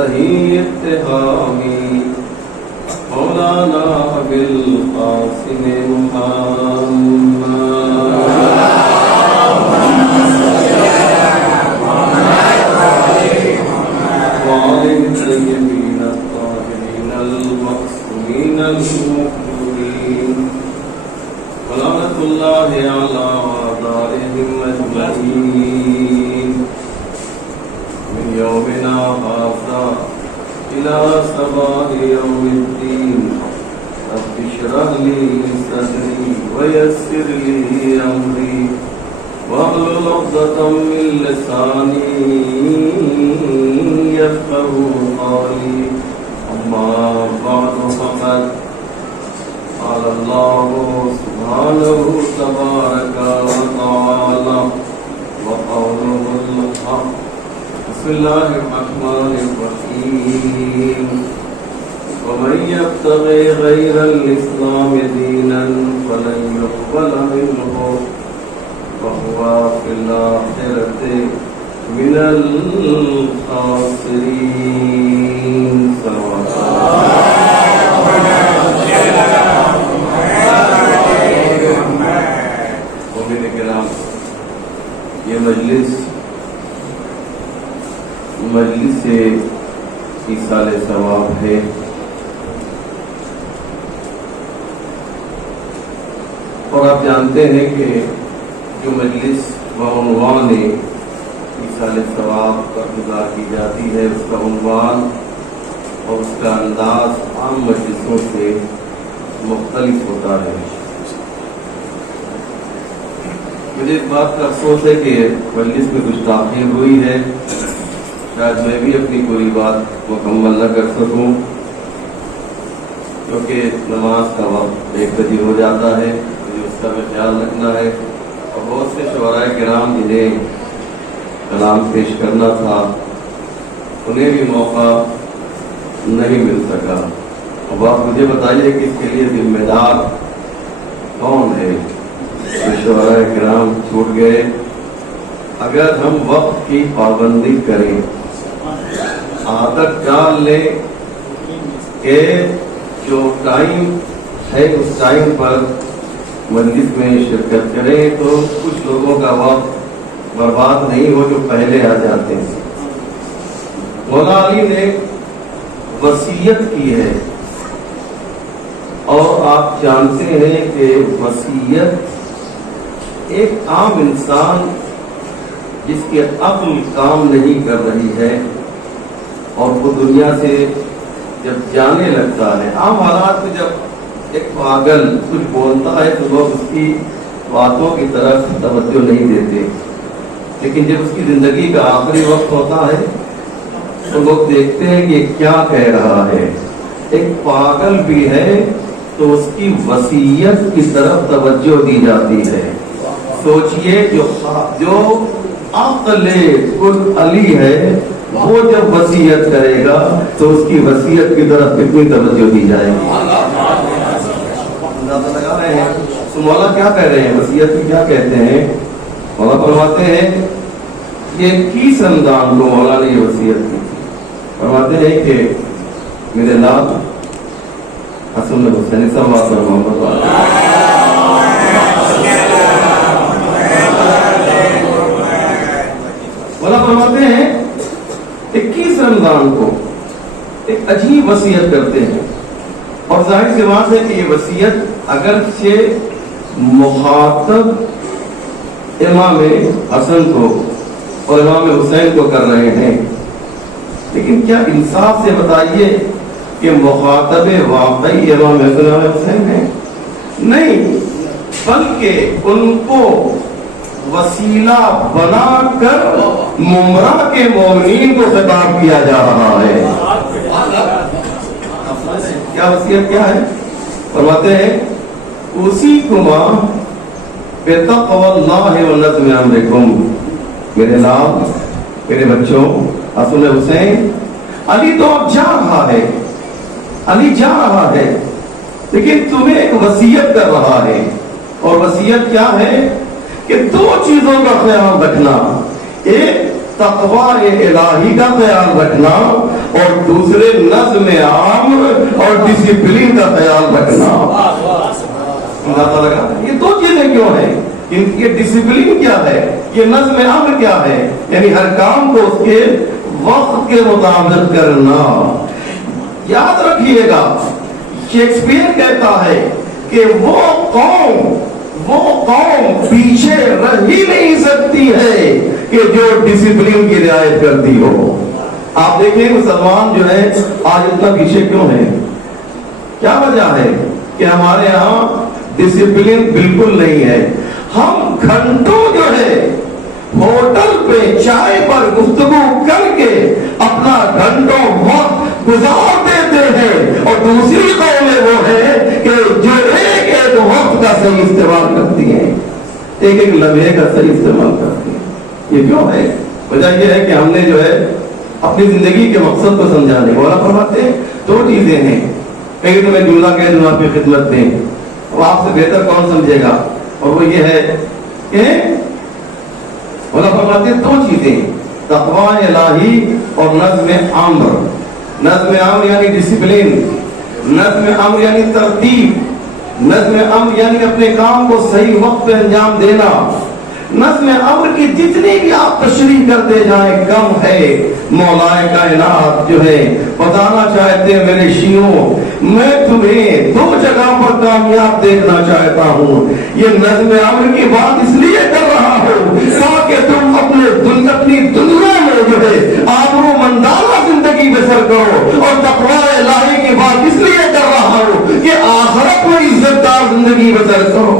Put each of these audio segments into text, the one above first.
منتهي اتهامي مولانا بالقاسم محمد وعلى الطيبين الطاهرين المعصومين المقبولين ولعنة الله على أعدائهم أجمعين من يومنا هذا إلى صباح يوم الدين رب اشرح لي صدري ويسر لي أمري واحلل عقدة من لساني يفقهوا قولي أما بعد فقد قال الله سبحانه تبارك وتعالى وقوله الحق بسم الله الرحمن الرحيم ومن يبتغي غير الإسلام دينا فلن يقبل منه وهو في الآخرة من الخاسرين. یہ مجلس ایصال ثواب ہے. اور آپ جانتے ہیں کہ جو مجلس بعنوان ایصال ثواب برگزار کی جاتی ہے اس کا عنوان اور اس کا انداز عام مجلسوں سے مختلف ہوتا ہے. مجھے اس بات کا افسوس ہے کہ مجلس میں کچھ تاخیر ہوئی ہے. شاید میں بھی اپنی پوری بات مکمل نہ کر سکوں کیونکہ نماز کا وقت 1 بجے ہو جاتا ہے. مجھے اس کا بھی خیال رکھنا ہے اور بہت سے شعراء کرام جنہیں کلام پیش کرنا تھا انہیں بھی موقع نہیں مل سکا. اب آپ مجھے بتائیے کہ اس کے لیے ذمہ دار کون ہے؟ شعراء کرام چھوٹ گئے. اگر ہم وقت کی پابندی کریں، عادت ڈال لیں کہ جو ٹائم ہے اس ٹائم پر مجلس میں شرکت کریں تو کچھ لوگوں کا وقت برباد نہیں ہو جو پہلے آ جاتے ہیں. مولا علی نے وصیت کی ہے اور آپ جانتے ہیں کہ وصیت ایک عام انسان جس کی عقل کام نہیں کر رہی ہے اور وہ دنیا سے جب جانے لگتا ہے، عام حالات میں جب ایک پاگل کچھ بولتا ہے تو لوگ اس کی باتوں کی طرف توجہ نہیں دیتے، لیکن جب اس کی زندگی کا آخری وقت ہوتا ہے تو لوگ دیکھتے ہیں کہ یہ کیا کہہ رہا ہے. ایک پاگل بھی ہے تو اس کی وصیت کی طرف توجہ دی جاتی ہے. سوچئے جو عقل کل علی ہے وہ جب وصیت کرے گا تو اس کی وصیت کی طرف کتنی توجہ دی جائے گی. اندازہ لگا رہے ہیں. تو مولا کیا کہہ رہے ہیں؟ وصیت کی کیا کہتے ہیں؟ مولا فرماتے ہیں یہ 21 رمضان کو مولا نے یہ وصیت کی. فرماتے ہیں کہ میرے لال حسن حسین صاحب محمد فرماتے ہیں 21 رمضان کو ایک عجیب وصیت کرتے ہیں. اور ظاہر سی بات ہے کہ یہ وصیت اگرچہ مخاطب امام حسن کو اور امام حسین کو کر رہے ہیں، لیکن کیا انصاف سے بتائیے کہ مخاطب واقعی امام حسن اور حسین ہیں؟ نہیں، بلکہ ان کو وسیلہ بنا کر ممرہ کے مومنین کو خطاب کیا جا رہا ہے. کیا وصیت کیا ہے؟ فرماتے ہیں اوصیکما بتقوی اللہ ونظم امرکم. میرے لال، میرے بچوں، حسن حسین، علی تو اب جا رہا ہے، علی جا رہا ہے، لیکن تمہیں ایک وصیت کر رہا ہے. اور وصیت کیا ہے کہ 2 چیزوں کا خیال رکھنا. ایک تقوی الہی کا خیال رکھنا اور دوسرے نظم عام اور ڈسپلن کا خیال رکھنا. اندازہ لگا یہ دو چیزیں کیوں ہیں؟ یہ ڈسپلن کیا ہے, یہ نظم عام کیا ہے, یعنی ہر کام کو اس کے وقت کے مطابق کرنا. یاد رکھیے گا شیکسپیئر کہتا ہے کہ وہ قوم پیچھے رہ ہی نہیں سکتی ہے کہ جو ڈسپلن کی رعایت کرتی ہو. آپ دیکھیں مسلمان جو ہے آج اتنا پیچھے کیوں ہے؟ کیا وجہ ہے کہ ہمارے یہاں ڈسپلن بالکل نہیں ہے. ہم گھنٹوں جو ہے ہوٹل پہ چائے پر گفتگو کر کے اپنا گھنٹوں وقت گزار دیتے ہیں, اور دوسری قومیں وہ ہے کہ جو ایک وقت کا صحیح استعمال کرتی ہیں, ایک لمحے کا صحیح استعمال کرتی ہیں. یہ کیوں ہے؟ وجہ یہ ہے کہ ہم نے جو ہے اپنی زندگی کے مقصد کو سمجھانے والا فرماتے ہیں دو چیزیں ہیں. ایک تو میں جملہ کہہ دوں آپ کی خدمت میں, وہ آپ سے بہتر کون سمجھے گا, اور وہ یہ ہے کہ والا فرماتے ہیں دو چیزیں, تقوی الہی اور نظم امر. نظم امر یعنی ڈسپلن, نظم امر یعنی ترتیب, نظم امر یعنی اپنے کام کو صحیح وقت پہ انجام دینا. نظم امر کی جتنی بھی آپ تشریح کرتے جائیں کم ہے. مولا کائنات جو ہے بتانا چاہتے ہیں میرے شیعوں, میں تمہیں دو جگہ پر کامیاب دیکھنا چاہتا ہوں. یہ نظم امر کی بات اس لیے کر رہا ہوں تاکہ تم اپنی دنیا میں جو ہے آبرو مندانہ زندگی بسر کرو, اور تقوی الہی کی بات اس لیے کر رہا ہوں کہ آخرت میں عزت دار زندگی بسر کرو.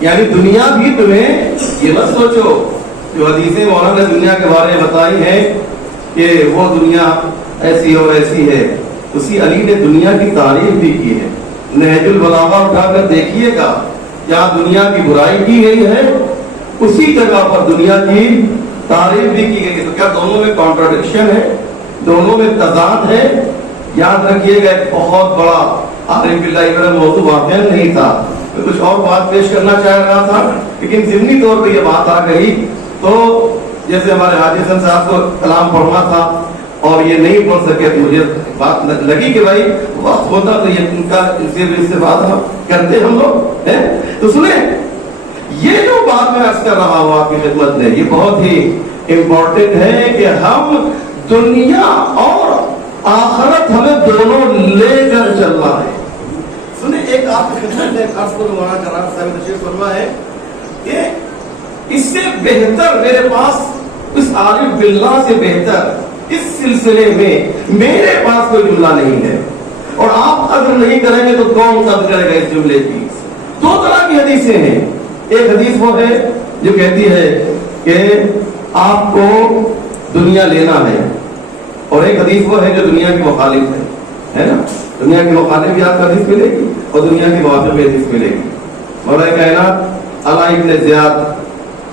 یعنی دنیا بھی تمہیں یہ مت سوچو, جو حدیثیں مولانا نے دنیا کے بارے میں بتائی ہیں کہ وہ دنیا ایسی اور ایسی ہے, اسی علی نے دنیا کی تعریف بھی کی ہے. نہج البلاغہ اٹھا کر دیکھیے گا, جہاں دنیا کی برائی کی گئی ہے اسی جگہ پر دنیا کی تعریف بھی کی گئی ہے. تو کیا دونوں میں کانٹراڈکشن ہے, دونوں میں تضاد ہے؟ یاد رکھیے گا ایک بہت بڑا عارف باللہ کا موضوع واقعہ نہیں تھا, میں کچھ اور بات پیش کرنا چاہ رہا تھا لیکن ضمنی طور پہ یہ بات آ گئی. تو جیسے ہمارے حاجی حسن صاحب کو کلام پڑھنا تھا اور یہ نہیں پڑھ سکے تو مجھے بات لگی کہ بھائی وقت ہوتا تو یہ ان کا استفادہ کرتے ہم لوگ ہیں. تو سنیں, یہ جو بات میں عرض کر رہا ہوں آپ کی خدمت میں, یہ بہت ہی امپورٹنٹ ہے کہ ہم دنیا اور آخرت ہمیں دونوں لے کر چلنا ہے. سنیں ایک آپ کی خدمت میں خاص کو مولانا کرام صاحب تشریف فرما ہے کہ اس سے بہتر میرے پاس, اس عارف باللہ سے بہتر اس سلسلے میں میرے پاس کوئی جملہ نہیں ہے, اور آپ قدر نہیں کریں گے تو کون قدر کرے گا اس جملے کی. دو طرح کی حدیثیں ہیں. ایک حدیث وہ ہے جو کہتی ہے کہ آپ کو دنیا لینا ہے, اور ایک حدیث وہ ہے جو دنیا کی مخالف ہے نا. دنیا کی مخالف بھی آپ کو حدیث ملے گی اور دنیا کی موافق بھی حدیث ملے گی. مولا کائنات علی ابن زیاد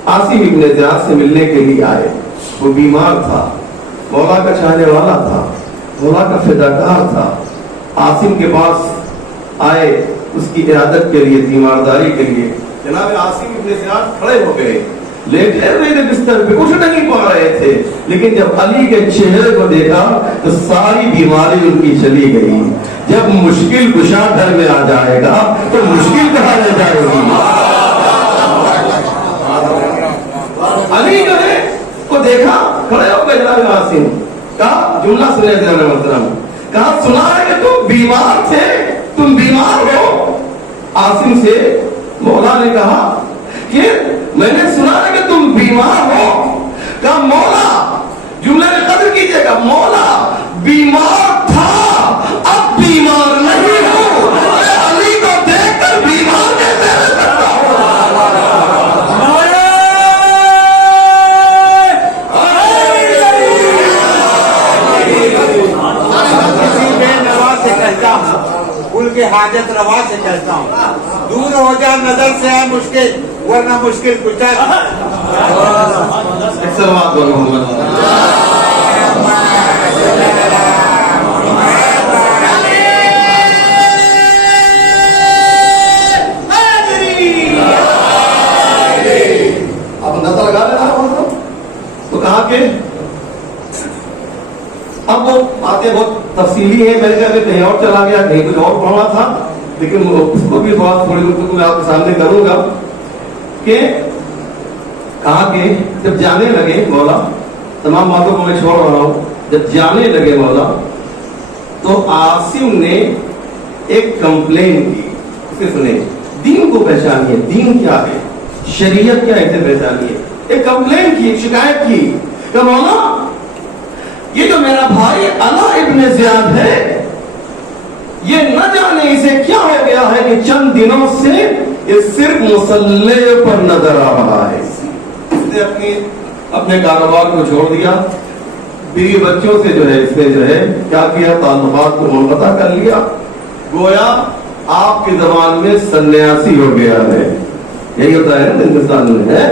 عاصم ابن زیاد سے ملنے کے لیے آئے. وہ بیمار تھا, مولا کا چاہنے والا تھا, مولا کا فداکار تھا. عاصم کے پاس آئے اس کی عیادت کے لیے, تیمارداری کے لیے. جناب عاصم ابن زیاد کھڑے ہو گئے, لیٹے ہوئے بستر پہ, اٹھ نہیں پا رہے تھے, لیکن جب علی کے چہرے کو دیکھا تو ساری بیماری ان کی چلی گئی. جب مشکل کشا گھر میں آ جائے گا تو مشکل کہاں رہ جائے گی. علی جو ہے کو دیکھا, کھڑے ہو گئے جناب عاصم, کہا جملہ سنے جناب محترم, کہا سنا ہے کہ تم بیمار تھے, تم بیمار ہو. عاصم سے مولا نے کہا کہ میں نے سنا ہے کہ تم بیمار ہو. کہا مولا, جملے میں قدر کیجئے گا, مولا بیمار تھا اب بیمار نہیں ہوں. علی کو دیکھ کر بیمار کیسے رہ سکتا ہوں. ان کے حاجت روا سے کہتا ہوں, دور ہو جا نظر سے ہے مشکل, ورنہ مشکل کچھ ہے. तफसीली है, मैंने कहा कहीं और चला गया, कहीं कुछ और पढ़ा था, लेकिन उसको भी बात थोड़ी बहुत मैं आपके सामने करूंगा कि कहा कि जब जाने लगे मौला, तमाम बातों को मैं छोड़ रहा हूं, जब जाने लगे मौला तो आसिम ने एक कंप्लेन की। उसे सुने, दीन को पहचानिए, दीन क्या है, शरीयत क्या है, इसे पहचानिए। एक कंप्लेन की, एक शिकायत की कि मौला ये जो मेरा भाई अला इब्न ज़ियाद है, ये न जाने इसे क्या हो गया है कि चंद दिनों से ये सिर्फ मुसल्ले पर नजर आ रहा है। इसने अपने कारोबार को छोड़ दिया, बीवी बच्चों से जो है इसने जो है क्या किया, ताल्लुकात को मुनक़ता कर लिया, गोया आपकी ज़बान में सन्यासी हो गया है। यही होता है ना हिंदुस्तान में, है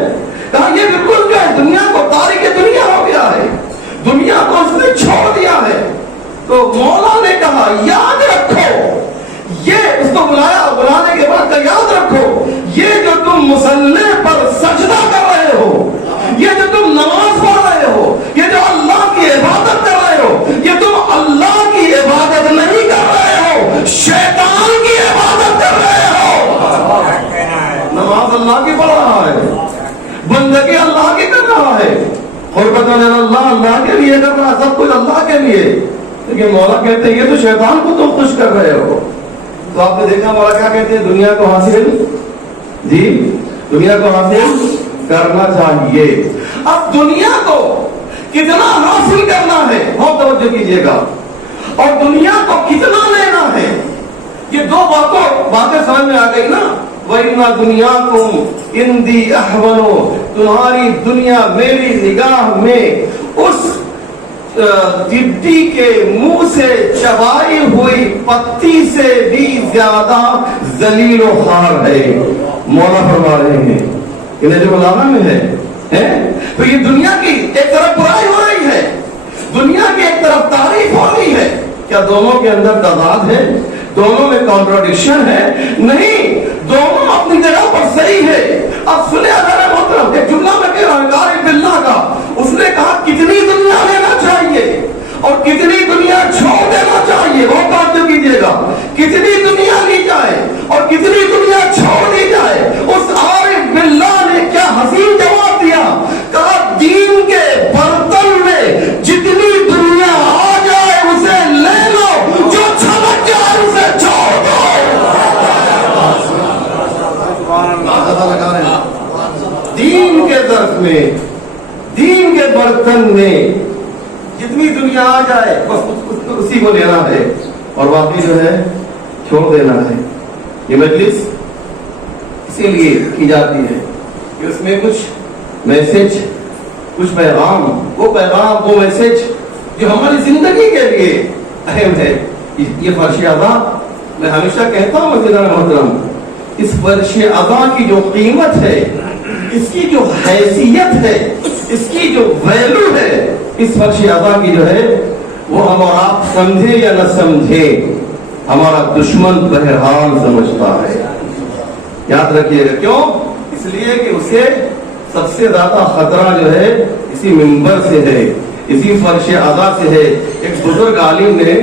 कहा ये बिल्कुल क्या है, दुनिया को तारीख दुनिया हो गया है, दुनिया को उसने छोड़ दिया है। तो मौला ने कहा याद रखो, ये उसको बुलाया, बुलाने के बाद कहा याद रखो, ये जो तुम मुसल्ले पर सजदा कर रहे हो, ये जो तुम नमाज पढ़ रहे हो, ये जो अल्लाह की इबादत कर रहे हो, ये तुम अल्लाह की इबादत नहीं कर रहे हो, शैतान की इबादत कर रहे हो। नमाज अल्लाह की पढ़ रहा है, बंदगी अल्लाह की कर रहा है, और पता नहीं अल्लाह के लिए कर रहा है, सब कुछ अल्लाह के लिए, लेकिन मौला कहते हैं ये तो शैतान को तुम खुश कर रहे हो। तो आपने देखा मौला क्या कहते हैं, दुनिया को हासिल, जी दुनिया को हासिल करना चाहिए। अब दुनिया को कितना हासिल करना है, बहुत तवज्जो कीजिएगा, और दुनिया को कितना लेना है, ये दो बातें समझ में आ गई ना। वइन्ना दुनियाकुम इंदी अहवनो, तुम्हारी दुनिया मेरी निगाह में उस टिड्डी के मुंह से चबाई हुई पत्ती से भी ज्यादा जलील व खार है। मौला फरमा रहे हैं, इन्हें जो मौलाना में है? तो ये दुनिया की एक तरफ बुराई हो रही है, दुनिया की एक तरफ तारीफ हो रही है, क्या दोनों के अंदर तजाद है, दोनों में कॉन्ट्राडिक्शन है? नहीं, दोनों अपनी जगह पर सही है। अब सुने अगर मोहतरम, एक जुमला में कह रहा है बिल्लाह का, उसने कहा कितनी दुनिया लेना चाहिए और कितनी दुनिया छोड़ देना चाहिए, वो बात जो कीजिएगा, कितनी दुनिया ली जाए और कितनी दुनिया छोड़ दी जाए। उस आरिफ बिल्लाह ने क्या हसीन जवाब दिया, कहा दीन के बर्तन में जितनी दुनिया आ जाए उसे ले लो, जो छलक जाए उसे छोड़ दो। दीन के दर्द में, दीन के बर्तन में जितनी दुनिया आ जाए बस उसी को लेना है और बाकी जो है छोड़ देना है। ये मजलिस इसीलिए की जाती है कि उसमें कुछ मैसेज, कुछ पैगाम, वो पैगाम, वो मैसेज जो हमारी जिंदगी के लिए अहम है। ये फर्श अदा, मैं हमेशा कहता हूँ मज़ीदार मोहतरम, इस फर्श अदा की जो कीमत है, इसकी जो हैसियत है, इसकी जो वैल्यू है, इस फर्श अदा की जो है वो हम और आप समझे या न समझे, हमारा दुश्मन बहरहाल समझता है। याद रखिएगा, क्यों? इसलिए कि उसे सबसे ज्यादा खतरा जो है इसी मिंबर से है, इसी फर्श अदा से है। एक बुजुर्ग आलिम ने,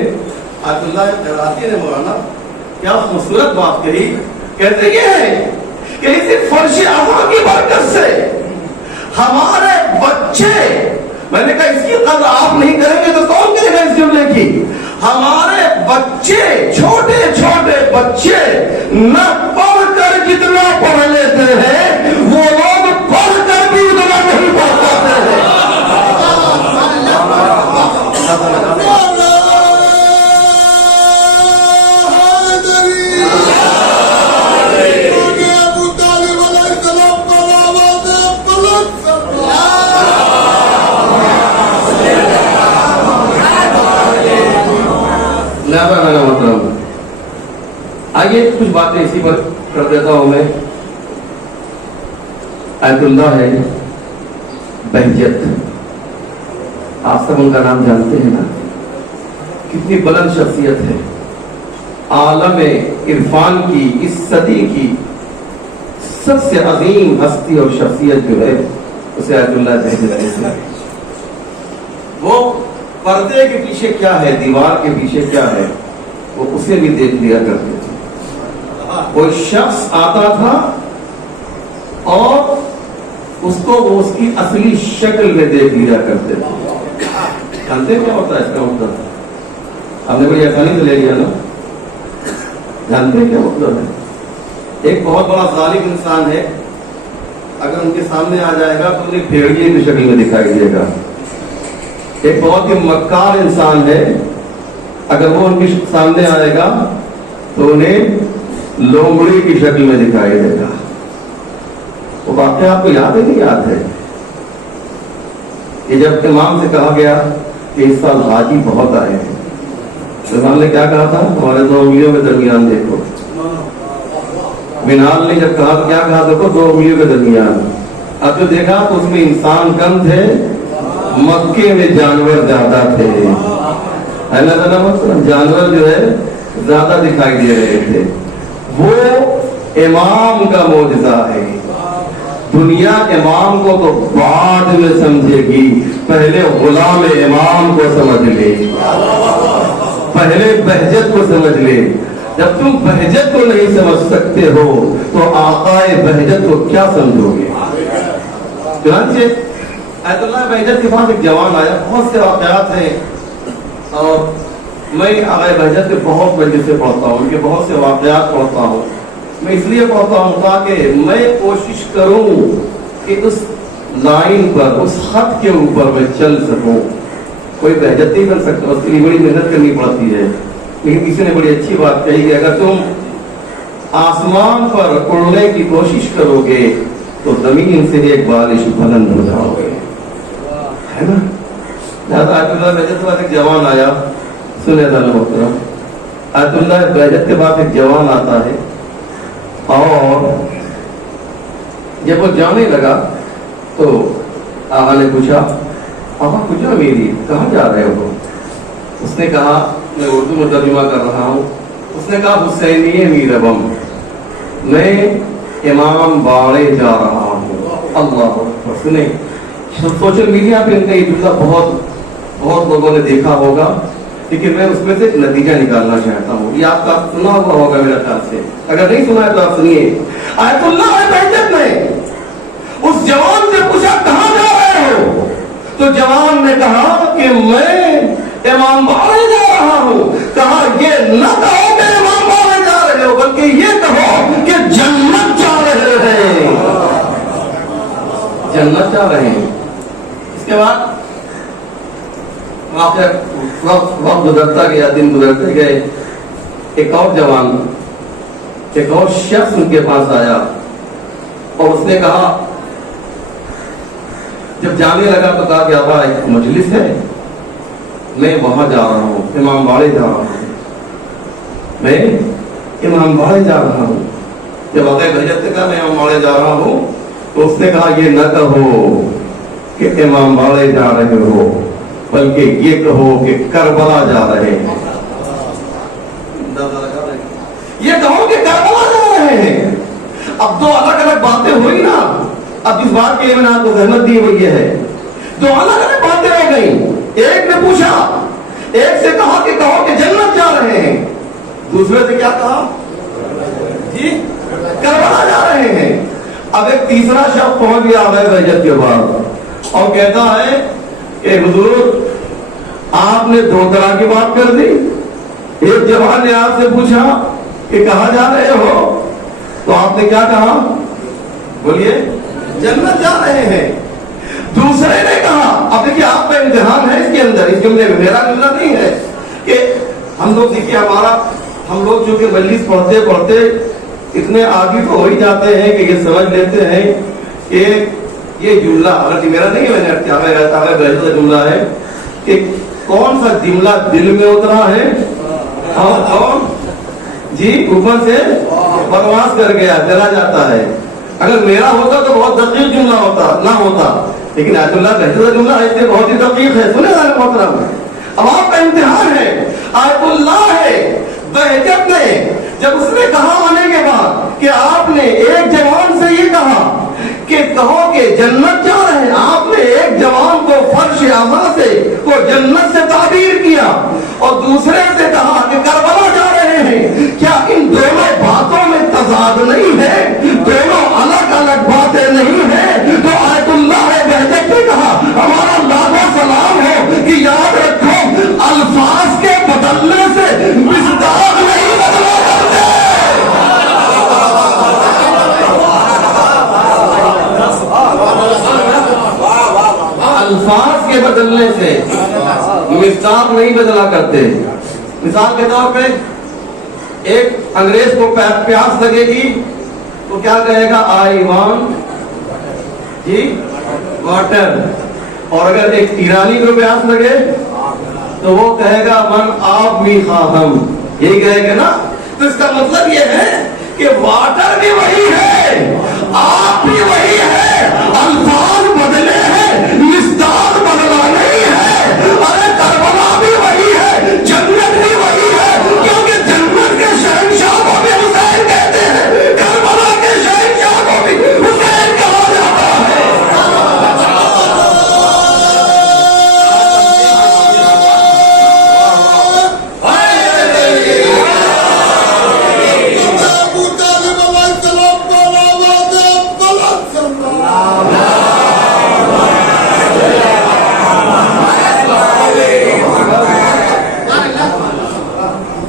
आयतुल्लाह क़राती ने मौलाना क्या खूबसूरत बात कही, कहते ये है कि इसी फर्श अदा की बरकत से हमारे बच्चे, मैंने कहा इसकी कदर आप नहीं करेंगे तो कौन करेगा इस जुमले की, हमारे बच्चे, छोटे छोटे बच्चे न पढ़कर जितना पढ़ लेते हैं वो लोग पढ़कर भी उतना नहीं पढ़ पाते हैं। आइए कुछ बातें इसी पर कर देता हूं मैं। आयतुल्लाह है बहजत, आप सब उनका नाम जानते हैं ना, कितनी बुलंद शख्सियत है, आलम इरफान की इस सदी की सबसे अजीम हस्ती और शख्सियत जो है उसे आयतुल्लाह बहजत है। वो पर्दे के पीछे क्या है, दीवार के पीछे क्या है, वो उसे भी देख लिया करते थे। कोई शख्स आता था और उसको वो उसकी असली शक्ल में देख लिया करते थे। जानते क्या होता है इसका मतलब? आपने बड़ी आसानी से ले लिया ना। जानते क्या मतलब है? एक बहुत बड़ा जालिम इंसान है, अगर उनके सामने आ जाएगा तो उन्हें भेड़िए की शक्ल में दिखाई देगा। एक बहुत ही मक्कार इंसान है, अगर वो उनके सामने आएगा तो उन्हें लोमड़ी की शक्ल में दिखाई देगा। वो वाकया आपको याद है नहीं याद है? कि जब इमाम से कहा गया कि इस साल हाजी बहुत आए हैं, तो इमाम ने क्या कहा था? हमारे 2 उंगलियों के दरमियान देखो। मिनाल ने जब कहा तो क्या कहा? देखो 2 उंगलियों के दरमियान। अब जो देखा तो उसमें इंसान कम थे, मक्के में जानवर ज्यादा थे। जानवर जो है ज्यादा दिखाई दे रहे थे। वो इमाम का मोजज़ा है। दुनिया इमाम को तो बाद में समझेगी, पहले गुलाम इमाम को समझ ले, पहले बहजत को समझ ले। जब तुम बहजत को नहीं समझ सकते हो तो आकाए बहजत को क्या समझोगे? चुनांचे आयतुल्लाह बहजत के पास एक जवान आया। बहुत से वाक़यात हैं और मैं आगे बहजत के बहुत मजे से पढ़ता हूँ, उनके बहुत से वाक़यात पढ़ता हूँ। मैं इसलिए पढ़ता हूँ ताकि मैं कोशिश करूँ कि उस लाइन पर, उस खत के ऊपर मैं चल सकूँ। कोई बहजत नहीं बन सकता, उसके लिए बड़ी मेहनत करनी पड़ती है। लेकिन किसी ने बड़ी अच्छी बात कही कि अगर तुम आसमान पर उड़ने की कोशिश करोगे तो जमीन से एक बारिश बुलंद हो जाओगे, है ना? आयतुल्लाह बहजत के बाद एक जवान आया। सुने मोहतरम, आयतुल्लाह बहजत के बाद एक जवान आता है और जब वो जाने लगा तो आगा ने पूछा, आगा पूछा मेरी कहाँ जा रहे हो? उसने कहा मैं उर्दू में तर्जुमा कर रहा हूँ। उसने कहा हुसैनी मीर बम, मैं इमाम बाड़े जा रहा हूँ। अल्लाह। सुने, सोशल मीडिया पे इनका ये जुमला बहुत लोगों ने देखा होगा, लेकिन मैं उसमें से एक नतीजा निकालना चाहता हूँ। ये आपका सुना हुआ होगा मेरे ख्याल से, अगर नहीं सुना है तो आप सुनिए। आयतुल्लाह बहजत ने उस जवान से पूछा कहाँ जा रहे हो? तो जवान ने कहा कि मैं इमाम बाड़े जा रहा हूँ। कहा ये न कहो कि इमाम बाड़े जा रहे हो, बल्कि ये कहो कि जन्नत जा रहे हैं, जन्नत जा रहे हैं। इसके बाद वक्त गुजरता गया, दिन गुजरते गए। एक और जवान, एक और शख्स उनके पास आया और उसने कहा, जब जाने लगा तो कहा कि अबा एक मजलिस है, मैं वहां जा रहा हूँ, इमाम बाड़े जा रहा हूँ, मैं इमाम बाड़े जा रहा हूँ। जब आगे बहजत ने कहा मैं इमाम बाड़े जा रहा हूँ तो उसने कहा ये न कहो कि इमाम बाड़े जा रहे हो, बल्कि ये कहो कि करबला जा रहे हैं। ये कहो कि करबला जा रहे हैं। अब 2 अलग अलग बातें हुई ना। अब इस बात के लिए मैंने आपको सहमत दी हुई है, 2 अलग अलग बातें हो गई। एक ने पूछा, एक से कहा कि कहो कि जन्नत जा रहे हैं, दूसरे से क्या कहा जी करबला जा रहे हैं। अब एक तीसरा शब्द पहुंच गया बहजत के बाद और कहता है कि हुजूर आपने 2 तरह की बात कर दी। एक जवान ने आपसे पूछा कि कहाँ जा रहे हो, तो आपने क्या कहा? बोलिए जन्नत जा रहे हैं। दूसरे ने कहा, अब देखिए आपका इम्तिहान है इसके अंदर, इस जुमले में मेरा जुमला नहीं है कि हम लोग देखिए हम लोग जो कि मजलिस पढ़ते पढ़ते इतने आगे तो हो ही जाते हैं कि ये समझ लेते हैं कि ये जुमला, अगर मेरा नहीं है, मैंने जुमला है कि कौन सा जुमला दिल में उतरा है और जी ऊपर से बकवास कर गया, चला जाता है। अगर मेरा होता तो बहुत दकीक जुमला होता ना होता, लेकिन आयतुल्लाह बहजत जुमला ऐसे बहुत ही दकीक है। सुने मोहतरम, अब आपका इम्तिहान है। आयतुल्लाह है बहजत ने जब उसने कहा आने के बाद कि आपने एक जवान से ये कहा کہ کہو کہ جنت جا رہے ہیں. آپ نے ایک جوان کو فرش اعظم سے وہ جنت سے تعبیر کیا اور دوسرے سے کہا کہ کربلا جا رہے ہیں. کیا ان دونوں باتوں میں تضاد نہیں ہے؟ دونوں الگ الگ باتیں نہیں ہیں؟ تو آیت اللہ بہجت نے کہا ہمارا لاکھوں سلام ہو کہ یاد رکھو الفاظ کے بدلنے سے مصداق نہیں بدلا کرتے. الفاظ کے بدلنے سے مصداق نہیں بدلا کرتے. مثال کے طور پہ ایک انگریز کو پیاس لگے گی تو کیا کہے گا؟ I want G water. اور اگر ایک ایرانی کو پیاس لگے تو وہ کہے گا من آب می خواہم. یہی کہے گا نا. تو اس کا مطلب یہ ہے کہ واٹر بھی وہی ہے, آپ بھی وہی ہے, الفاظ بدلے ہیں, مصداق بدلا نہیں ہے. ارے کربلا بھی وہی ہے, جنت بھی وہی ہے, کیونکہ جنت کے شہنشاہ کو بھی حسین کہتے ہیں, کربلا کے شہنشاہ کو بھی حسین کہا جاتا ہے.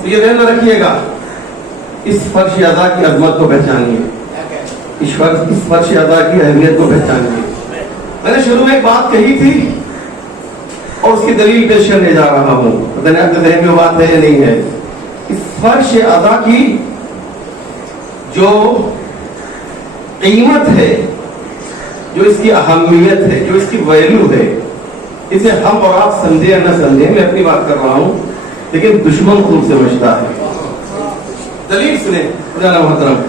یہ ذہن میں رکھیے گا, اس فرش ادا کی عظمت کو پہچانیے, اس فرش ادا کی اہمیت کو پہچانیے. میں نے شروع میں ایک بات کہی تھی اور اس کی دلیل پیش کرنے جا رہا ہوں, پتہ نہیں آپ کے ذہن میں وہ بات ہے یا نہیں ہے. اس فرش ادا کی جو قیمت ہے, جو اس کی اہمیت ہے, جو اس کی ویلیو ہے, اسے ہم اور آپ سمجھے یا نہ سمجھیں, میں اپنی بات کر رہا ہوں, لیکن دشمن خوب سمجھتا ہے. دلیل سنیں جانا محترم.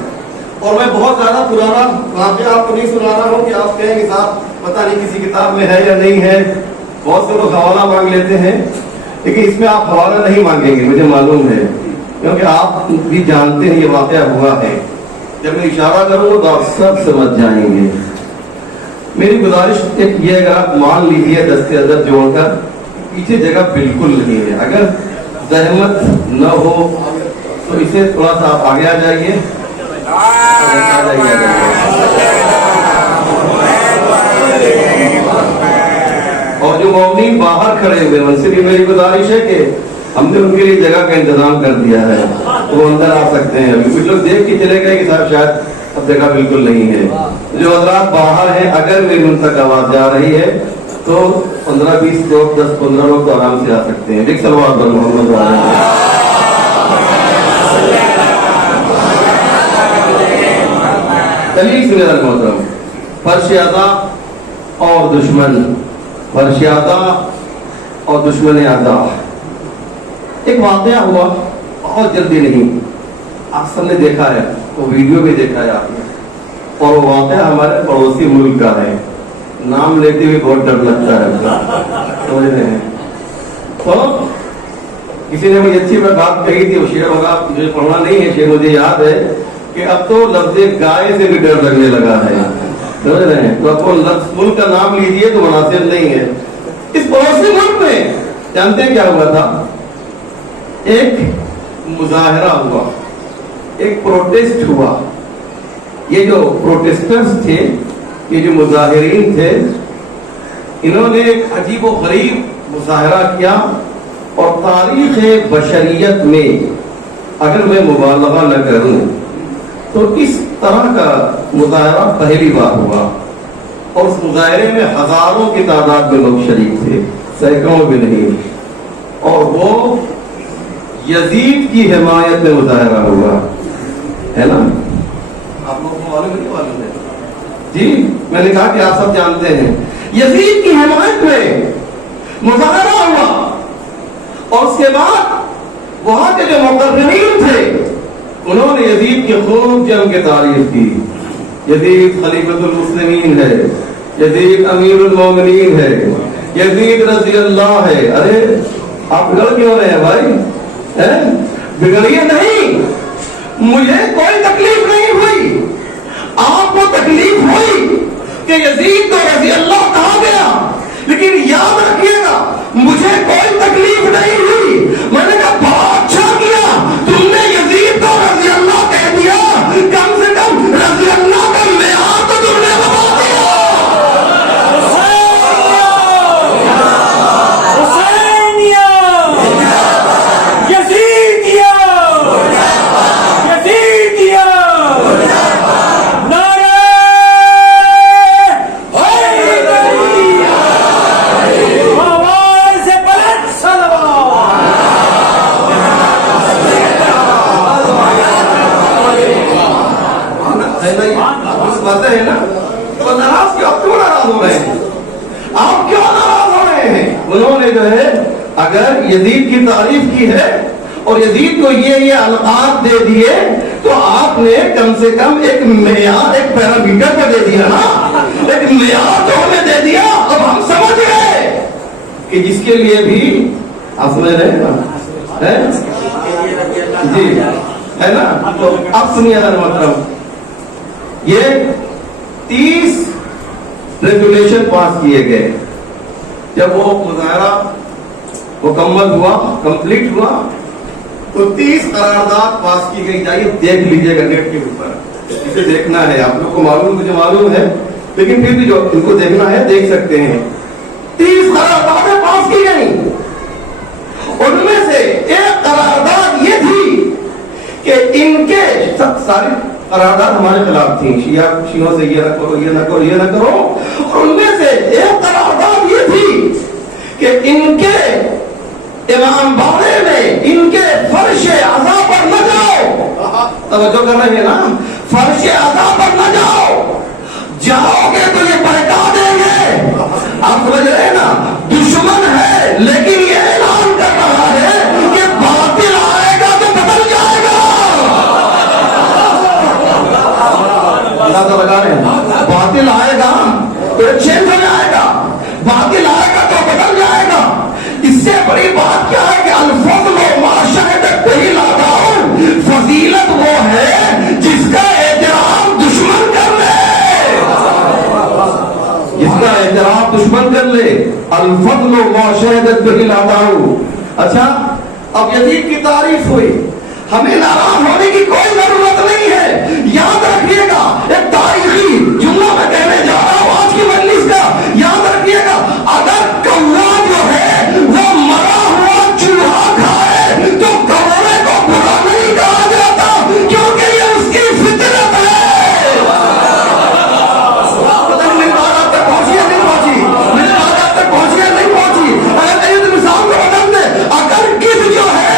اور میں بہت زیادہ پرانا واقعہ آپ کو نہیں سنا رہا ہوں کہ آپ کہیں کہ صاحب پتہ نہیں کسی کتاب میں ہے یا نہیں ہے. بہت سے لوگ حوالہ مانگ لیتے ہیں, لیکن اس میں آپ حوالہ نہیں مانگیں گے, مجھے معلوم ہے, کیونکہ آپ بھی جانتے ہیں یہ واقعہ ہوا ہے. جب میں اشارہ کروں گا تو آپ سب سمجھ جائیں گے. میری گزارش ایک یہ, اگر آپ مان لیجیے دستے عدد جوڑ کر, پیچھے جگہ بالکل نہیں ہے. اگر زحمت نہ ہو تو اسے تھوڑا سا آپ آگے آ جائیے. اور جو مومنین باہر کھڑے ہوئے ان سے بھی میری گزارش ہے کہ ہم نے ان کے لیے جگہ کا انتظام کر دیا ہے, وہ اندر آ سکتے ہیں. ابھی کچھ لوگ دیکھ کے چلے گئے کہ صاحب شاید اب جگہ بالکل نہیں ہے. جو حضرات باہر ہیں, اگر میری ان تک آواز جا رہی ہے تو 15-20 لوگ, 10-15 لوگ تو آرام سے آ سکتے ہیں. دیکھ صلوات بر محمد دلیل سنے محترم. فرش ادا اور دشمن, فرش ادا اور دشمن ادا. ایک واقعہ ہوا بہت جلدی نہیں, آپ سب نے دیکھا ہے, وہ ویڈیو بھی دیکھا ہے آپ نے, اور وہ واقعہ ہمارے پڑوسی ملک کا ہے. نام لیتے ہوئے بہت ڈر لگتا ہے, سمجھ رہے ہیں. تو کسی نے مجھے اچھی بات کہی تھی, وہ شعر ہوگا, مجھے پڑھنا نہیں ہے شعر, مجھے یاد ہے کہ اب تو لفظ گائے سے بھی ڈر لگنے لگا ہے, سمجھ رہے ہیں. تو اب وہ لفظ ملک کا نام لیجیے تو مناسب نہیں ہے. اس پڑوسی ملک میں جانتے ہیں کیا ہوا تھا؟ ایک مظاہرہ ہوا, ایک پروٹیسٹ ہوا. یہ جو پروٹیسٹرز تھے, یہ جو مظاہرین تھے, انہوں نے ایک عجیب و غریب مظاہرہ کیا. اور تاریخ بشریت میں اگر میں مبالغہ نہ کروں تو اس طرح کا مظاہرہ پہلی بار ہوا. اور اس مظاہرے میں ہزاروں کی تعداد میں لوگ شریک تھے, سینکڑوں بھی نہیں. اور وہ یزید کی حمایت میں مظاہرہ ہوا ہے نا. آپ لوگوں کو معلوم ہے کہ معلوم ہے جی, میں نے کہا کہ آپ سب جانتے ہیں. یزید کی حمایت میں مظاہرہ ہوا, اور اس کے بعد وہاں کے جو مقررین تھے انہوں نے یزید کی خوب جم کے تعریف کی. یزید خلیفۃ المسلمین ہے, یزید امیر المومنین ہے, یزید رضی اللہ ہے. ارے آپ بگڑ کیوں رہے ہیں بھائی؟ بگڑیے نہیں, مجھے کوئی تکلیف نہیں ہوئی, آپ کو تکلیف ہوئی کہ یزید تو رضی اللہ کہا گیا، لیکن یاد رکھیے گا مجھے کوئی تکلیف نہیں ہوئی. میں نے کہا بہت اچھا کیا تم نے یزید تو رضی اللہ کہہ دیا، کم سے کم رضی اللہ کا معیار تو تم نے بتا دیا. ہے نا تو ناراض کیوں؟ آپ کیوں ناراض ہو رہے ہیں؟ آپ کیوں ناراض ہو رہے ہیں؟ انہوں نے جو ہے اگر یزید کی تعریف کی ہے اور یزید کو یہ القاب دے دیے تو آپ نے کم سے کم ایک معیار، ایک پیرامیٹر کو دے دیا نا، ایک معیار تو ہمیں دے دیا. اب ہم سمجھ گئے کہ جس کے لیے بھی آپ سمجھ رہے ہیں نا جی ہے نا. تو اب سنیے محترم، یہ 30 ریگولیشن پاس کیے گئے. جب وہ مظاہرہ مکمل ہوا، کمپلیٹ ہوا، تو 30 قرارداد پاس کی گئی. جائیے دیکھ لیجیے گا نیٹ کے اوپر، اسے دیکھنا ہے. آپ لوگ کو معلوم، مجھے معلوم ہے، لیکن پھر بھی جو ان کو دیکھنا ہے دیکھ سکتے ہیں. 30 قراردادیں پاس کی گئی. ان میں سے ایک قرارداد یہ تھی کہ ان کے ساری قرارداد ہمارے خلاف تھی، شیعوں سے یہ نہ کرو، یہ نہ کرو، یہ نہ کرو. اور ان میں سے ایک قرارداد یہ تھی کہ ان کے امام باڑے میں ان کے فرش اعضا پر نہ جاؤ. توجہ کر رہے ہیں نا؟ فرش اعضا پر نہ جاؤ، جاؤ گے تو یہ بہکا دیں گے. آپ سمجھ رہے ہیں نا؟ دشمن ہے لیکن یہ اعلان کر رہا ہے کہ باطل آئے گا تو بدل جائے گا. لگا رہے ہیں باطل آئے گا تو چینج ہو جائے گا، باطل آئے گا تو بدل جائے گا. اس سے بڑی بات کیا ہے کہ الفضل ما شہدت بہ الاعداء، فضیلت وہ ہے جس کا احترام دشمن کر لے، جس کا احترام دشمن کر لے. الفضل ما شہدت بہ الاعداء. اچھا، اب یزید کی تعریف ہوئی، ہمیں ناراض ہونے کی کوئی ضرورت نہیں ہے. یاد رکھیے گا ایک تاریخی جملہ میں کہنے جا رہا ہوں آج کی مجلس کا. یاد رکھیے گا اگر کوا جو ہے وہ مرا ہوا چولہا کھائے تو کوے کو برا نہیں کہا جاتا، کیونکہ یہ اس کی فطرت ہے. پتہ نہیں بات آپ تک پہنچی یا نہیں پہنچی، میری بات آپ تک پہنچی یا نہیں پہنچی. اگر کہیں تو مثال کو بدل دے، اگر کس جو ہے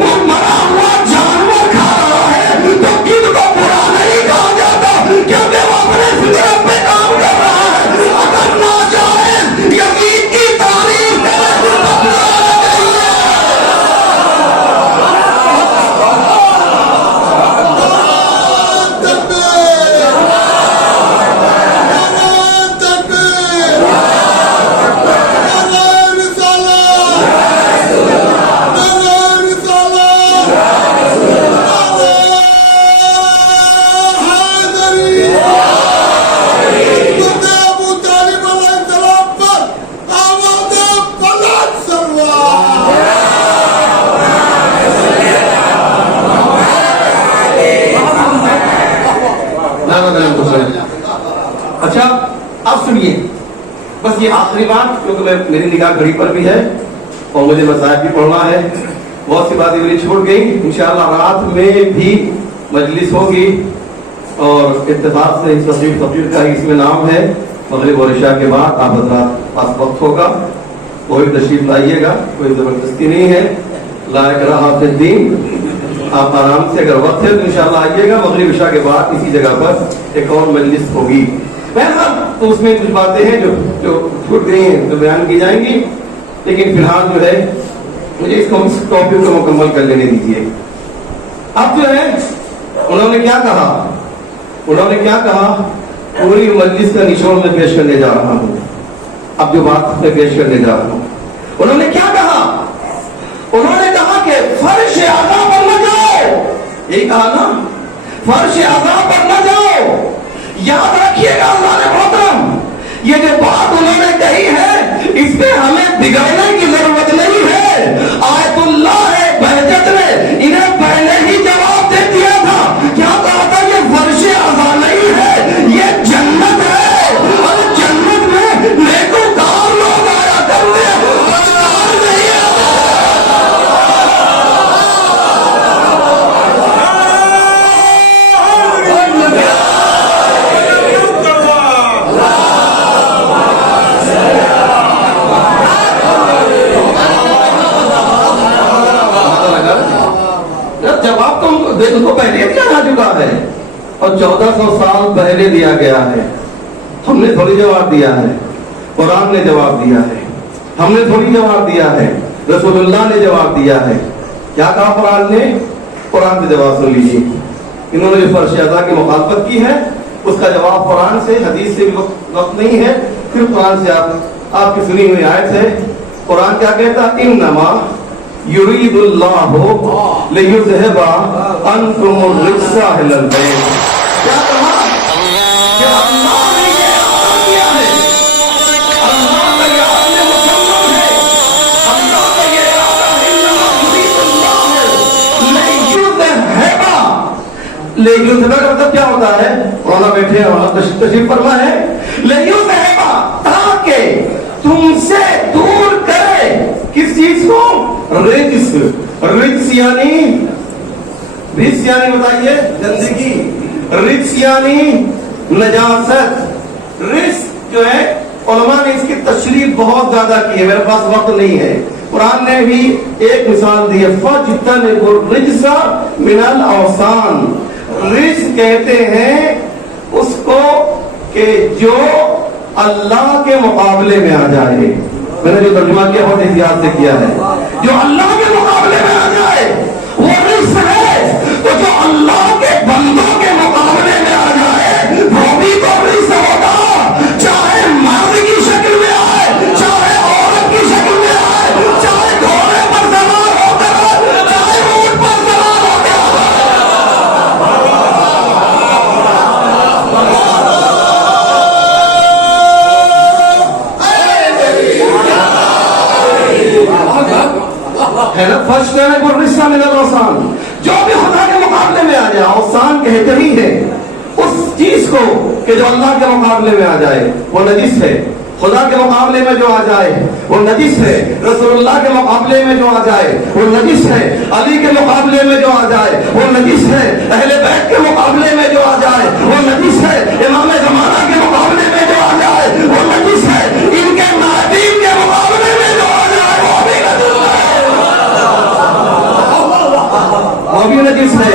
وہ مرا ہوا جانور کھا رہا ہے تو کس کو برا نہیں کہا جاتا، کیونکہ وہ اپنے فطرت پہ کام کر رہا ہے. اگر ناجائز یزید کی تعریف کرے تو اچھا اب سنیے بس یہ آخری بات، کیونکہ میری نگاہ گھڑی پر بھی ہے اور مجھے مسائل بھی پڑھنا ہے. بہت سی باتیں میری چھوٹ گئی. انشاءاللہ رات میں بھی مجلس ہوگی اور اتفاق سے اس تقریر کا اس میں نام ہے مغرب اور عشاء کے بعد. آپ حضرات پاس وقت ہوگا، کوئی تشریف لائیے گا، کوئی زبردستی نہیں ہے. لا اکراہ فی الدین. آپ آرام سے اگر وقت ہے تو انشاءاللہ آئیے گا. مغرب عشاء کے بعد اسی جگہ پر ایک اور مجلس ہوگی. بہرحال تو اس میں کچھ باتیں ہیں جو چھوٹ گئی ہیں تو بیان کی جائیں گی، لیکن فی الحال جو ہے مجھے اس ٹاپک کو مکمل کر لینے دیجیے. اب جو ہے انہوں نے کیا کہا پوری مجلس کا نچوڑ میں پیش کرنے جا رہا ہوں. اب جو بات میں پیش کرنے جا رہا ہوں، انہوں نے کیا کہا؟ انہوں نے کہا کہ فرش اعضا پر نہ جاؤ. یہی کہا نا، فرش اعضا پر نہ جاؤ. یاد رکھیے گا اللہ نے محترم، बिगड़ने की जरूरत नहीं है। आयतुल्लाह बहजत ने इन्हें पहले ही जवाब दे दिया था। क्या कहा था? ये फर्श अज़ा नहीं है, ये जन्नत है, और जन्नत में नेकोकार लोग आया करते हैं, बदकार नहीं जवाब तो उनको पहले दिया जा चुका है, और 1400 साल पहले दिया गया है। हमने थोड़ी जवाब दिया है, कुरान ने जवाब दिया है। हमने थोड़ी जवाब दिया है, रसूलुल्लाह ने जवाब दिया है। क्या कहा कुरान ने? कुरान से जवाब सुन लीजिए। इन्होंने जो फर्श अज़ा की मुखालफत की है, उसका जवाब कुरान से, हदीस से भी वक्त नहीं है। फिर कुरान से आपकी सुनी हुई आयत है। कुरान क्या कहता? इन्नमा युरीदुल्लाहु लियुज़हिबा अन्कुमुर रिज्सा अहलल बैत। क्या कहा? कि अल्लाह ने ये वादा किया है, अल्लाह का ये आज़म मुसम्मम है, अल्लाह का ये इरादा है। इन्नमा युरीदुल्लाहु लियुज़हिबा। लियुज़हिबा का मतलब क्या होता है? वहां बैठे हैं, वहां तशरीफ फरमा है। लियुज़हिबा, ताकि तुमसे दूर करे किस चीज को? रिज्स। रिज्स यानी बताइए, गंदगी। रिज्स यानी नजासत। रिज्स जो है, उलमा ने इसकी तशरीह बहुत ज्यादा की है, मेरे पास वक्त नहीं है। कुरान ने भी एक मिसाल दी है, फज्तनिबु रिज्सा मिनल औसान। रिज्स कहते हैं उसको कि जो अल्लाह के मुकाबले में आ जाए। मैंने जो तर्जुमा किया बहुत एहतियात से किया है। जो अल्लाह के मुकाबले में आ जाए वो रिज्स है। तो जो अल्लाह के बंदों के मुकाबले में आ जाए वो भी तो रिज्स होगा, चाहे मर्द की शक्ल में आए, चाहे औरत की शक्ल में आए, चाहे घोड़े पर सवार होकर आए, चाहे ऊंट पर सवार होकर है ना। फर्स्ट रिश्ता मिला औसान, जो भी खुदा के मुकाबले में आ जाए। औसान कहते ही है उस चीज को कि जो अल्लाह के मुकाबले में आ जाए वो नजिस है। खुदा के मुकाबले में जो आ जाए वो नजिस है। रसूलुल्लाह के मुकाबले में जो आ जाए वो नजिस है। अली के मुकाबले में जो आ जाए वो नजिस है। अहले बैत के मुकाबले में जो आ जाए वो नजिस है। इमाम ज़माना के मुकाबले में जो आ जाए वो नजिस है। इनके नादीम के मुकाबले में जो आ जाए वो भी नजिस है।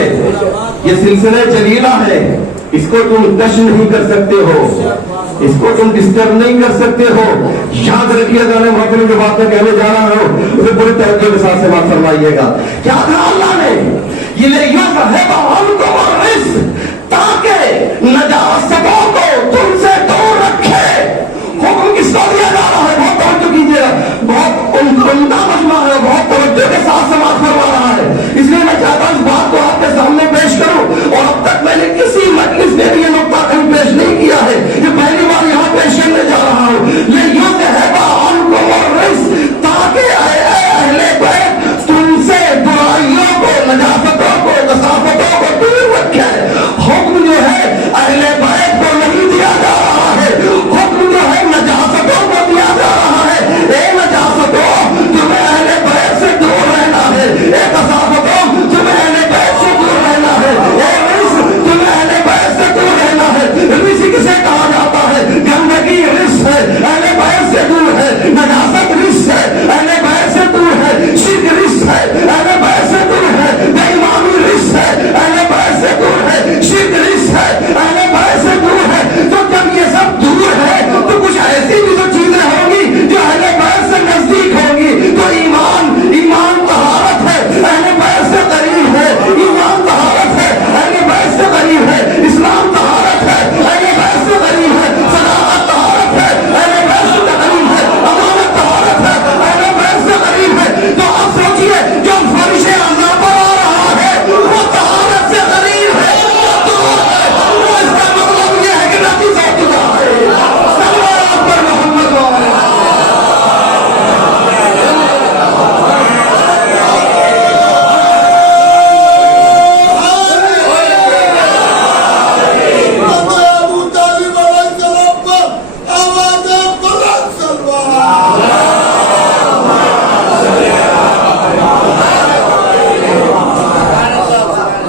ये सिलसिला जलीला है, इसको तुम टच नहीं कर सकते हो, इसको तुम डिस्टर्ब नहीं कर सकते हो। याद रखिएगा, मैं महफिल की बातें कहने जा रहा हूं, उसे पूरी तवज्जो के साथ से बात फरमाइएगा। क्या कहा अल्लाह ने? ये ले ताकि नजासतों को तुमसे दूर रखे। हुक्म किसको दिया जा रहा है? बहुत तवज्जो कीजिएगा, बहुत उम्दा मजमा है, बहुत तवज्जो के साथ से बात फरमा रहा है। इसलिए मैं चाहता हूं इस बात को आपके सामने पेश करूं, और अब तक मैंने किसी मजलिस में भी ये नुक्ता कहीं पेश नहीं किया है, ये पहली बार यहाँ पेश करने जा रहा हूं। ताकि अहले बैत तुमसे बुराइयों को, नजासतों को, कसाफतों को दूर रखे। हुक्म जो है अहले बैत को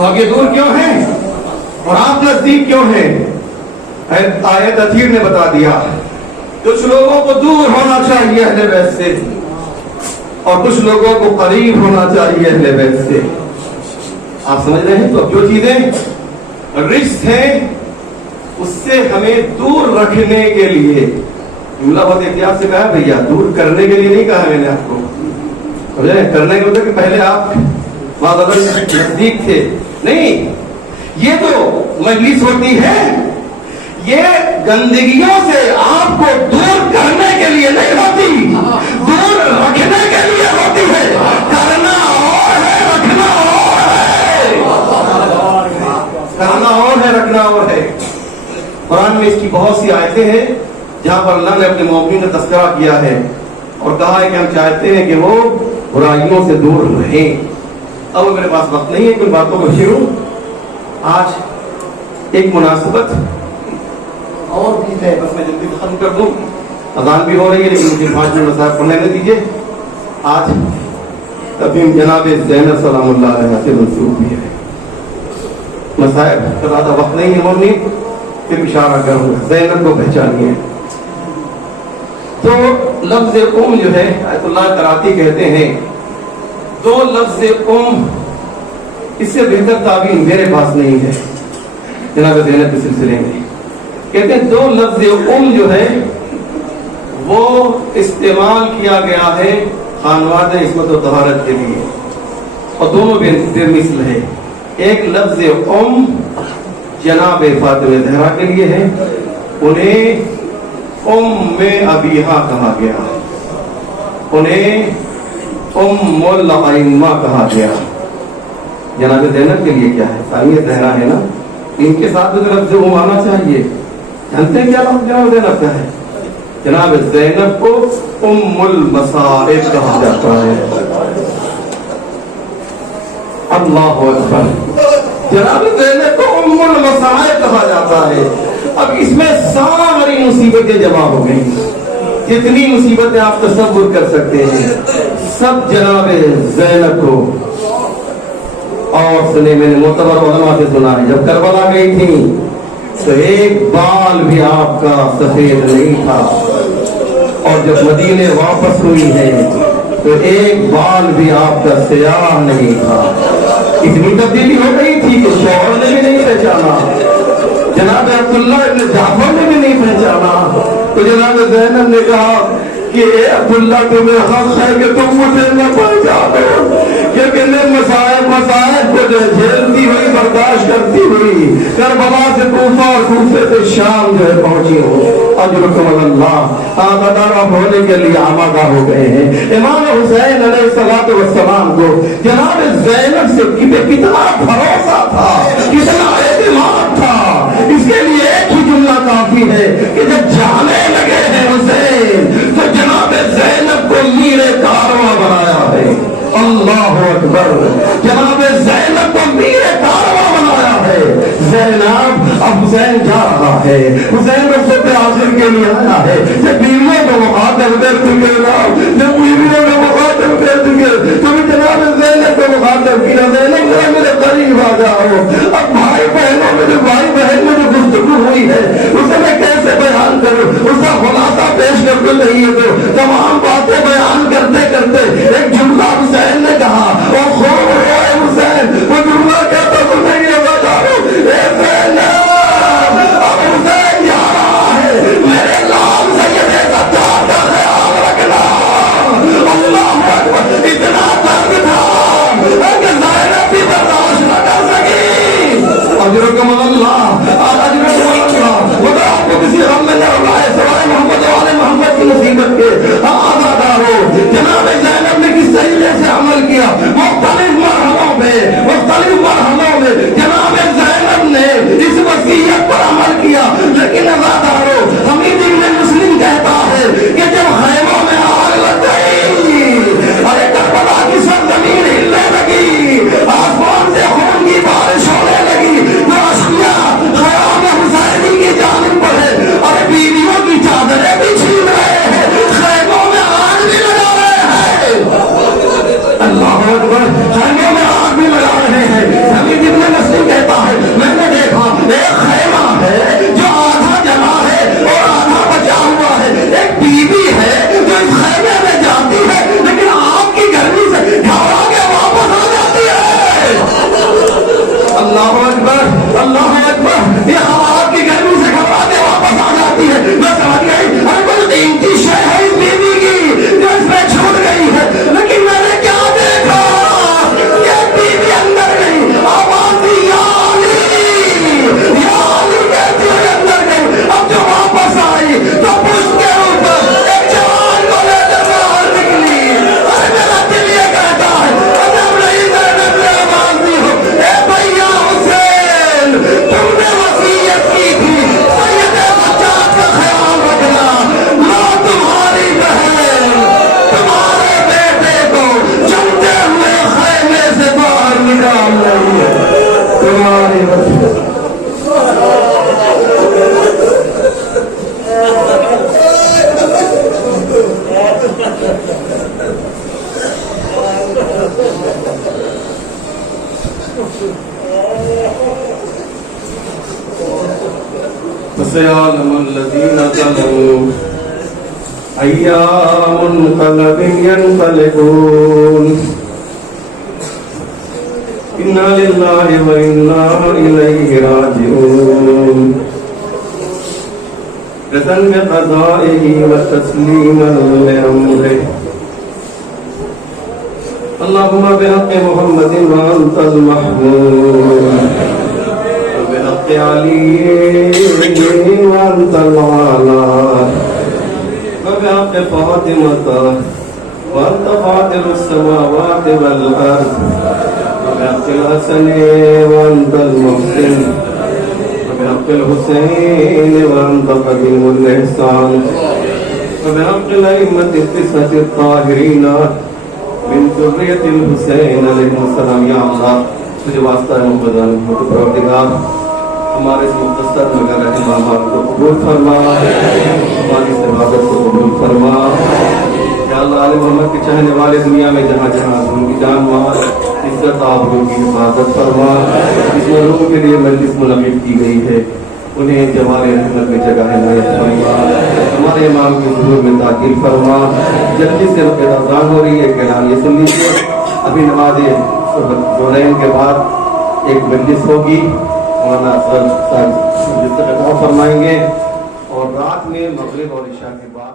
अब ये दूर क्यों है और आप नजदीक क्यों हैं? आयत अतीर ने बता दिया, कुछ लोगों को दूर होना चाहिए अहले बैत से और कुछ लोगों को करीब होना चाहिए अहले बैत से। आप समझ रहे हैं? तो अब जो चीजें रिश्त है उससे हमें दूर रखने के लिए, जुमला बहुत एहतियात से कहा भैया, दूर करने के लिए नहीं कहा मैंने आपको। समझे? करने के मतलब कि पहले आप नजदीक थे नहीं, ये तो मजलिस होती है, ये गंदगियों से आपको दूर करने के लिए नहीं होती, दूर रखने के लिए होती है। करना और है, रखना और है, करना और है, रखना और है। कुरान में इसकी बहुत सी आयतें हैं जहां पर अल्लाह ने अपने मोमिन का तस्करा किया है और कहा है कि हम चाहते हैं कि वो बुराइयों से दूर रहें। अब मेरे पास वक्त नहीं है कुछ बातों को छेड़ूं। आज एक मुनासिबत और भी है, बस मैं जल्दी खत्म कर दूं, अजान भी हो रही है, लेकिन मुझे 5 मिनट मसाहब पढ़ने न दीजिए। आज तफहीम जनाब ज़ैनब सलामुल्लाह अलैहा से मंसूब भी है। मसाहब का ज़्यादा वक्त नहीं है, मम्मी फिर इशारा करूंगा, ज़ैनब को पहचानिए। तो लफ्ज़ जो है आयतुल्लाह कराती कहते हैं, दो लफ्ज़ इससे बेहतर ताबीर मेरे पास नहीं है जनाब ज़ैनब के सिलसिले में। कहते हैं दो लफ्ज़ जो है वो इस्तेमाल किया गया है खानवाद इस्मत और तहारत के लिए और दोनों बेमिसल है। एक लफ्ज़ जनाब फातिमा ज़हरा के लिए है, उन्हें उम्मे अबीहा कहा गया, उन्हें उम्मुल अइम्मा कहा गया। जनाब ज़ैनब के लिए क्या है? सानिया ज़हरा है ना, इनके साथ भी लफ्ज़ उम आना चाहिए। जानते हैं क्या लफ्ज़ जनाब ज़ैनब का है? जनाब ज़ैनब को उम्मुल मसाइब कहा जाता है। अल्लाह अकबर, जनाब ज़ैनब को उम्मुल मसाइब कहा जाता है। अब इसमें सारी मुसीबतें जमा हो गई, जितनी मुसीबतें आप तसव्वुर कर सकते हैं सब जनाब ज़ैनब को। और सुने, मैंने मोतबर उलमा से सुना है, जब करबला गई थी तो एक बाल भी आपका सफेद नहीं था, और जब मदीने वापस हुई है तो एक बाल भी आपका स्याह नहीं था। इतनी तब्दीली हो गई थी कि शौहर ने भी नहीं पहचाना, जनाब अब्दुल्ला इब्न जाफर ने भी नहीं पहचाना। तो जनाब ज़ैनब ने कहा कि ए अब्दुल्ला, तुम्हें हक है कि तुम मुझे न पहचानो, क्योंकि मैं मसाइब को जो झेलती हुई बर्दाश्त करती हुई करबला से कूफा और कूफे से शाम जो है पहुंची हूँ। अल्लाह आप होने के लिए आमादा हो गए हैं। इमाम हुसैन अलैहिस्सलातु वस्सलाम को जनाब ज़ैनब से कितना भरोसा था, कितना एतमाद था, इसके लिए एक ही जुमला काफी है कि जब जाने लगे हैं हुसैन तो जनाब ज़ैनब को मीरे कारवां बनाया है। अल्लाह अकबर, जनाब ज़ैनब को मीरे कारवां बनाया है। ज़ैनब अब हुसैन जा रहा है, हुसैन रसूल आखिर के लिए आया है। जब बीवियों को मुखातिब कर चुके ना, जब बीवियों को मुखातिब कर चुके तो जनाब ज़ैनब को मुखातिब किया, ज़ैनब मेरे करीब आ जाओ। अब भाई बहनों में जो भाई बहन में जो गुफ्तगू हुई है उसे मैं कैसे बयान करूं, उसका खुलासा पेश कर दो। नहीं है तो तमाम बातें बयान करते करते एक जुमला हुसैन ने कहा, और खूब रोए हुसैन। वो जुमला कहता तो नहीं है, बजाओ अब हुसैन जा रहा है, मेरे लाल सैयद सत्तार का ख्याल रखना। अल्लाह अकबर, इतना दर्द था कि ज़ैनब भी बर्दाश्त न कर सकी। अजरकम अल्लाह, अजरकम अल्लाह, वो आपको किसी गम में न उड़ाए, सवाए मोहम्मद वाले मोहम्मद की मुसीबत के आज़ादार हो। हमारे वसीले فسيعلم الذين ظلموا أيام منقلب ينقلبون إنا لله وإنا إليه راجعون رضا بقضائه وتسليما لأمره اللهم بحق محمد وأنت المحمود وبحق علي وأنت الأعلى وبحق فاطمة وأنت فاطر السماوات والأرض وبحق الحسن وأنت المحسن وبحق الحسين وأنت قديم الإحسان وبحق الأئمة التسعة الطاهرين من ذرية الحسين علیہ السلام. یا اللہ تجھے واسطہ ہے مقدم پروردگار ہمارے اس مختصر مگر اہتمامات کو قبول فرما، ہماری اس عبادت کو قبول فرما. یا اللہ آل محمد کے چاہنے والے دنیا میں جہاں جہاں ان کی جان مال عزت آبرو کی حفاظت فرما. اس ملوک کے لیے مجلس منعقد کی گئی ہے انہیں جمال رحمت میں جگہ عنایت فرما. ہمارے امام کے ظہور میں داخل فرما. جلدی سے وقت اذان ہو رہی ہے کہ اعلان یہ سن لیجیے. ابھی نماز ظہرین کے بعد ایک مجلس ہوگی، مولانا افضل صاحب جس سے خطاب فرمائیں گے، اور رات میں مغرب اور عشاء کے بعد